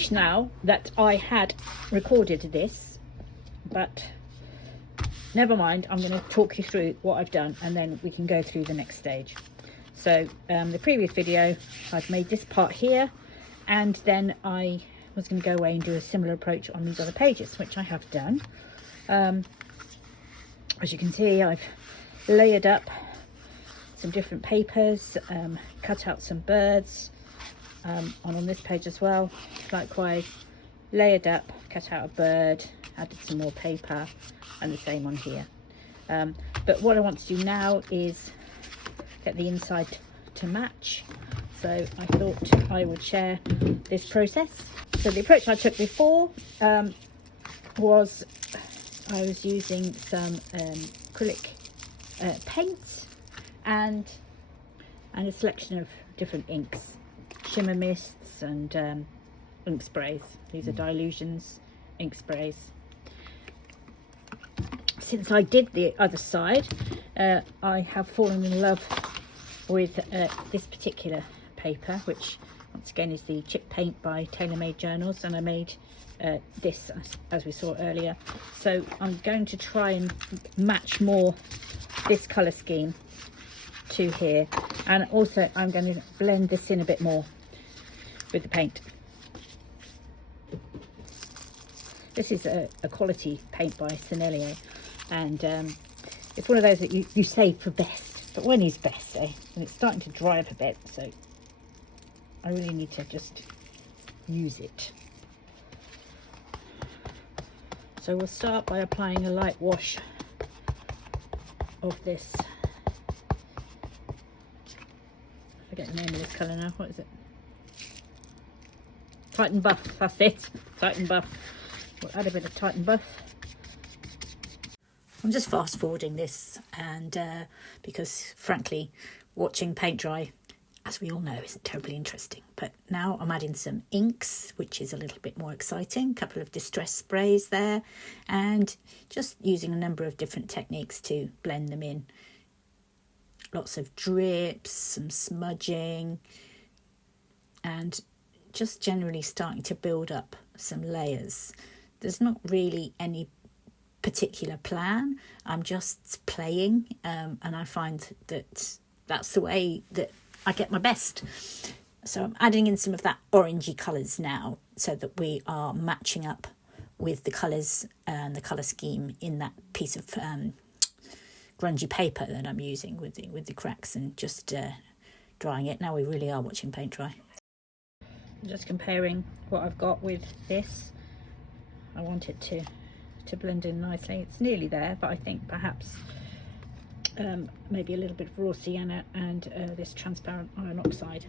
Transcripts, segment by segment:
wish now that I had recorded this, but never mind. I'm going to talk you through what I've done and then we can go through the next stage. So the previous video, I've made this part here, and then I was going to go away and do a similar approach on these other pages, which I have done. As you can see, I've layered up some different papers, cut out some birds, on this page as well. Likewise, layered up, cut out a bird, added some more paper, and the same on here. But what I want to do now is get the inside to match. So I thought I would share this process. So the approach I took before was I was using some acrylic paint and a selection of different inks, shimmer mists and ink sprays. These are Dilutions ink sprays. Since I did the other side, I have fallen in love with this particular paper, which once again is the chip paint by Tailor Made Journals, and I made this as we saw earlier. So I'm going to try and match more this colour scheme to here, and also I'm going to blend this in a bit more with the paint. This is a quality paint by Sennelier, and it's one of those that you save for best. But when is best, eh? And it's starting to dry up a bit, so I really need to just use it. So we'll start by applying a light wash of this. I forget the name of this colour now. What is it? Titan Buff. That's it. Titan Buff. We'll add a bit of Titan Buff. I'm just fast forwarding this, and because frankly watching paint dry, as we all know, isn't terribly interesting. But now I'm adding some inks, which is a little bit more exciting. A couple of distress sprays there, and just using a number of different techniques to blend them in. Lots of drips, some smudging, and just generally starting to build up some layers. There's not really any particular plan. I'm just playing, and I find that that's the way that I get my best. So I'm adding in some of that orangey colours now, so that we are matching up with the colours and the colour scheme in that piece of grungy paper that I'm using with the cracks, and just drying it. Now we really are watching paint dry. I'm just comparing what I've got with this. I want it to blend in nicely. It's nearly there, but I think perhaps maybe a little bit of raw sienna and this transparent iron oxide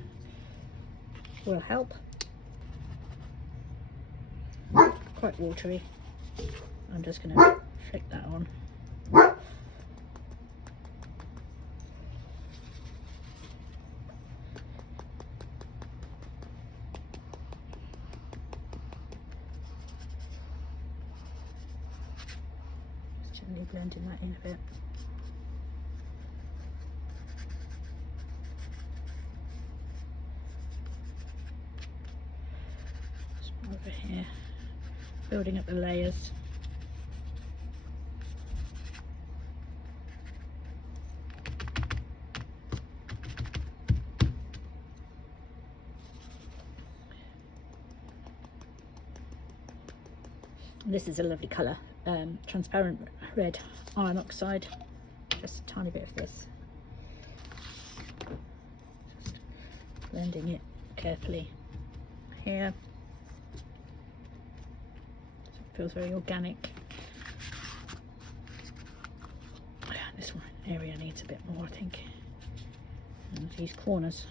will help. Quite watery. I'm just going to flick that on. Blending that in a bit. Just over here, building up the layers. This is a lovely colour, transparent red iron oxide. Just a tiny bit of this. Just blending it carefully here. So it feels very organic. This one area needs a bit more, I think. And these corners.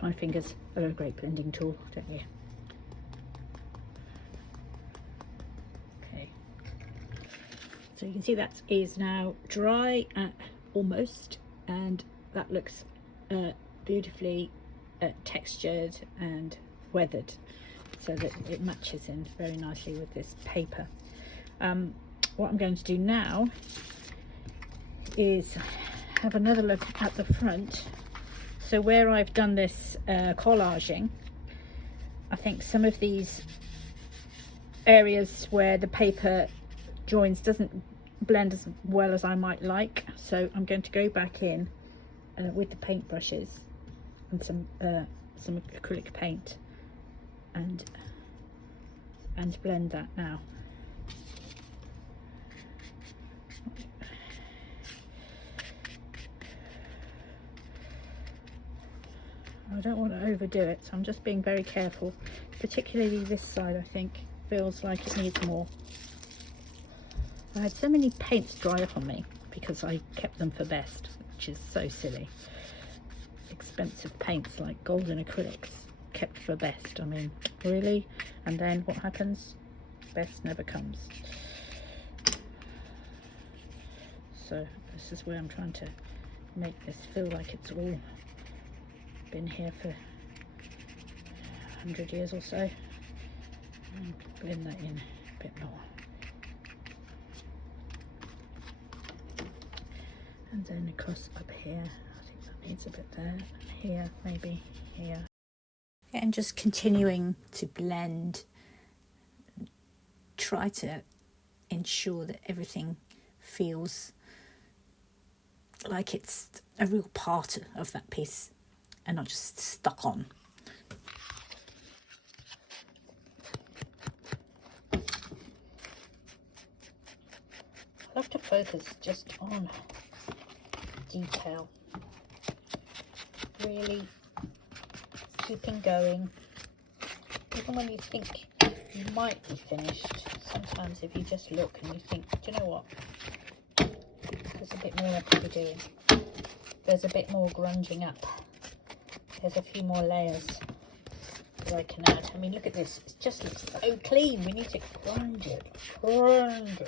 Fine fingers are a great blending tool, don't you? Okay, so you can see that is now dry almost, and that looks beautifully textured and weathered, so that it matches in very nicely with this paper. what I'm going to do now is have another look at the front. So where I've done this collaging, I think some of these areas where the paper joins doesn't blend as well as I might like, so I'm going to go back in with the paint brushes and some acrylic paint and blend that now. I don't want to overdo it, so I'm just being very careful. Particularly this side, I think, feels like it needs more. I had so many paints dry up on me because I kept them for best, which is so silly. Expensive paints like gold and acrylics kept for best. I mean, really? And then what happens? Best never comes. So this is where I'm trying to make this feel like it's all been here for 100 years or so, and blend that in a bit more. And then across up here, I think that needs a bit there, and here, maybe here. And just continuing to blend, try to ensure that everything feels like it's a real part of that piece and not just stuck on. I love to focus just on detail, really keeping going, even when you think you might be finished. Sometimes if you just look and you think, do you know what, there's a bit more I could be doing, there's a bit more grunging up, there's a few more layers that I can add. I mean, look at this, it just looks so clean. We need to grunge it up. Look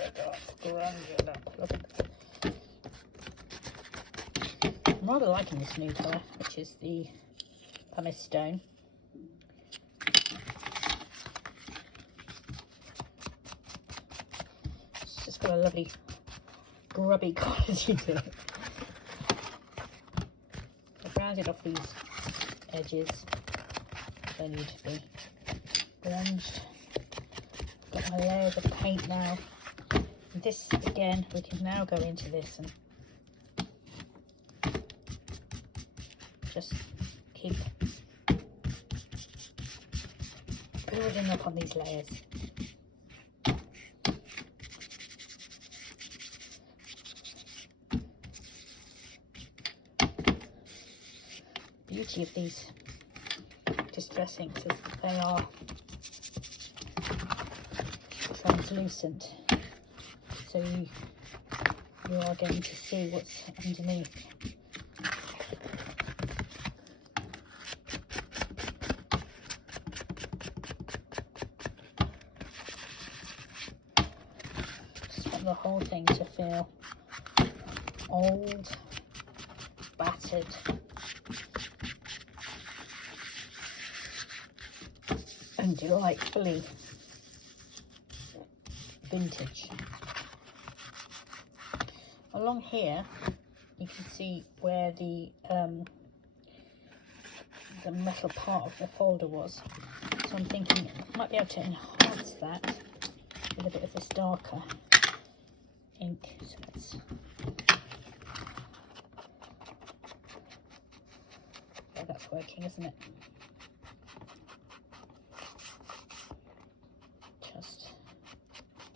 at that. I'm rather liking this new colour, which is the pumice stone. It's just got a lovely grubby quality to it. I've rounded off these edges. They need to be grunged. Got my layers of paint now. And this again, we can now go into this and just keep building up on these layers. The beauty of these distress inks is that they are translucent, so you are going to see what's underneath. Just want the whole thing to feel old, battered, and delightfully vintage. Along here you can see where the metal part of the folder was, so I'm thinking I might be able to enhance that with a bit of this darker ink. So let's that's working, isn't it? Just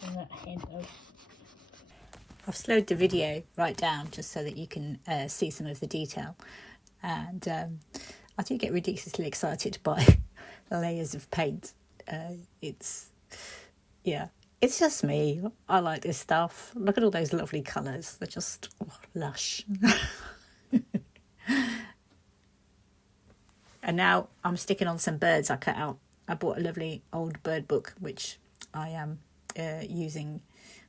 that hint of. I've slowed the video right down just so that you can see some of the detail, and I do get ridiculously excited by layers of paint. It's just me. I like this stuff. Look at all those lovely colours. They're just lush. And now I'm sticking on some birds I cut out. I bought a lovely old bird book, which I am using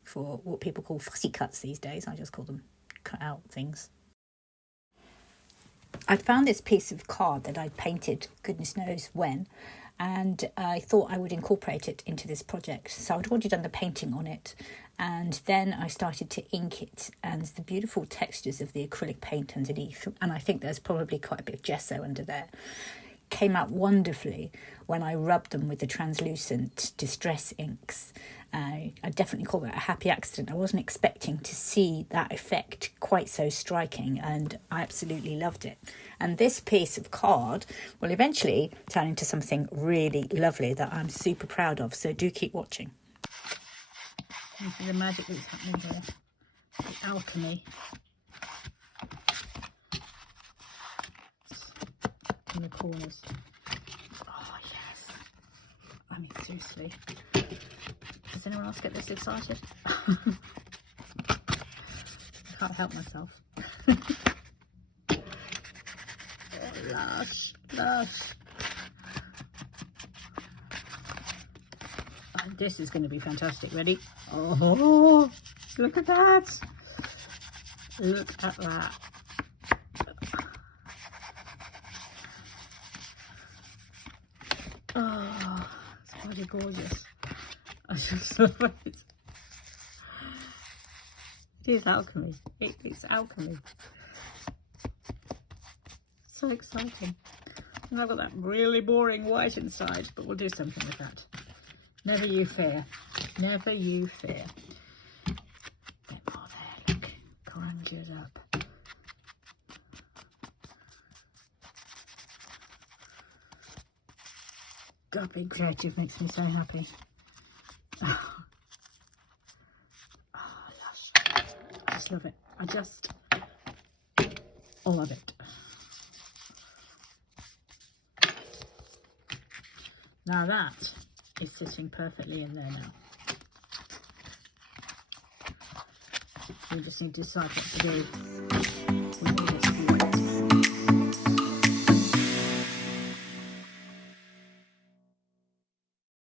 for what people call fussy cuts these days. I just call them cut out things. I found this piece of card that I'd painted goodness knows when, and I thought I would incorporate it into this project. So I'd already done the painting on it, and then I started to ink it, and the beautiful textures of the acrylic paint underneath, and I think there's probably quite a bit of gesso under there, came out wonderfully when I rubbed them with the translucent distress inks. I definitely call that a happy accident. I wasn't expecting to see that effect quite so striking, and I absolutely loved it. And this piece of card will eventually turn into something really lovely that I'm super proud of, so do keep watching. You see the magic that's happening here, the alchemy. In the corners. Oh yes, I mean seriously, does anyone else get this excited? I can't help myself. Oh, lush, lush. Oh, this is going to be fantastic. Ready? Oh, look at that, look at that. Oh, it's bloody gorgeous. I just love it. It is alchemy. It's alchemy. So exciting. And I've got that really boring white inside, but we'll do something with that. Never you fear. Never you fear. There, oh, there, look. Conjured up. God, being creative makes me so happy. Oh, lush. I just love it. I love it. Now that is sitting perfectly in there now. We just need to decide what to do with all this.